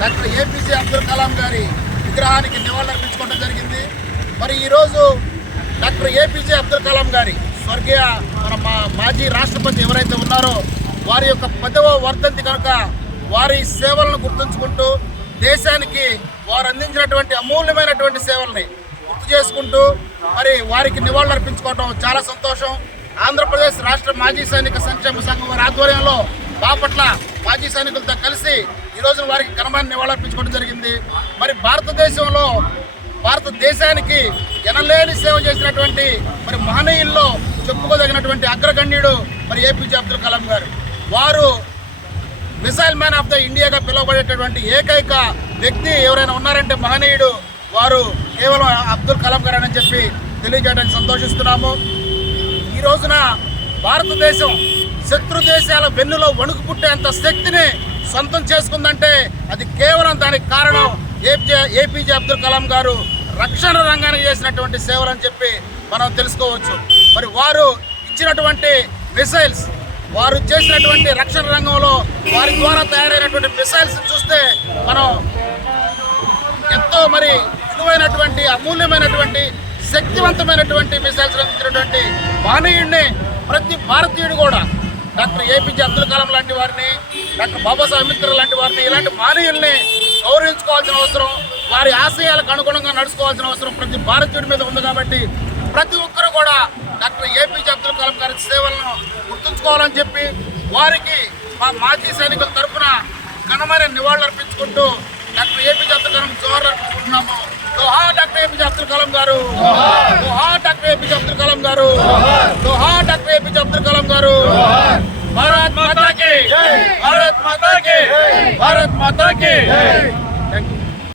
Doctor APJ Abdul Kalam గారి విగ్రహానికి నివాళులర్పించుకోవడం జరిగింది. మరి ఈరోజు డాక్టర్ ఏపీజే అబ్దుల్ కలాం గారి స్వర్గీయ మన మా మాజీ రాష్ట్రపతి ఎవరైతే ఉన్నారో వారి యొక్క పదవ వర్ధంతి కనుక వారి సేవలను గుర్తుంచుకుంటూ దేశానికి వారు అందించినటువంటి అమూల్యమైనటువంటి సేవల్ని గుర్తు చేసుకుంటూ మరి వారికి నివాళులర్పించుకోవడం చాలా సంతోషం. ఆంధ్రప్రదేశ్ రాష్ట్ర మాజీ సైనిక సంక్షేమ సంఘం వారి ఆధ్వర్యంలో బాపట్ల మాజీ సైనికులతో కలిసి ఈ రోజున వారికి ఘనమైన నివాళులర్పించుకోవడం జరిగింది. మరి భారతదేశంలో భారతదేశానికి ఎనలేని సేవ చేసినటువంటి మరి మహనీయుల్లో చెప్పుకోదగినటువంటి అగ్రగణ్యుడు మరి ఏపీజే అబ్దుల్ కలాం గారు. వారు మిసైల్ మ్యాన్ ఆఫ్ ద ఇండియాగా పిలువబడేటటువంటి ఏకైక వ్యక్తి ఎవరైనా ఉన్నారంటే మహనీయుడు. వారు కేవలం అబ్దుల్ కలాం గారు అని చెప్పి తెలియజేయడానికి సంతోషిస్తున్నాము. ఈ రోజున భారతదేశం శత్రు దేశాల వెన్నులో వణుకు పుట్టేంత శక్తిని సొంతం చేసుకుందంటే అది కేవలం దానికి కారణం ఏపీ ఏపీజే అబ్దుల్ కలాం గారు రక్షణ రంగానికి చేసినటువంటి సేవలు అని చెప్పి మనం తెలుసుకోవచ్చు. మరి వారు ఇచ్చినటువంటి మిసైల్స్ వారు చేసినటువంటి రక్షణ రంగంలో వారి ద్వారా తయారైనటువంటి మిసైల్స్ చూస్తే మనం ఎంతో మరి విలువైనటువంటి అమూల్యమైనటువంటి శక్తివంతమైనటువంటి మిసైల్స్ అందించినటువంటి బాణీయుడిని ప్రతి భారతీయుడు కూడా డాక్టర్ ఏపీజే అబ్దుల్ కలాం లాంటి వారిని డాక్టర్ బాబాసాహెబ్ అంబేద్కర్ లాంటి వారిని ఇలాంటి మానవుల్ని గౌరవించుకోవాల్సిన అవసరం వారి ఆశయాలకు అనుగుణంగా నడుచుకోవాల్సిన అవసరం ప్రతి భారతీయుడి మీద ఉంది కాబట్టి ప్రతి ఒక్కరు కూడా డాక్టర్ ఏపీజే అబ్దుల్ కలాం గారి సేవలను గుర్తుంచుకోవాలని చెప్పి వారికి మా మాజీ సైనికుల తరఫున ఘనమైన నివాళులు అర్పించుకుంటూ డాక్టర్ ఏపీజే అబ్దుల్ కలాం జోహార్ అర్పించుకుంటున్నాము. జోహార్ డాక్టర్ ఏపీజే అబ్దుల్ కలాం గారు. జోహార్ డాక్టర్ ఏపీజే అబ్దుల్ కలాం గారు. কে থ্যাংক ইউ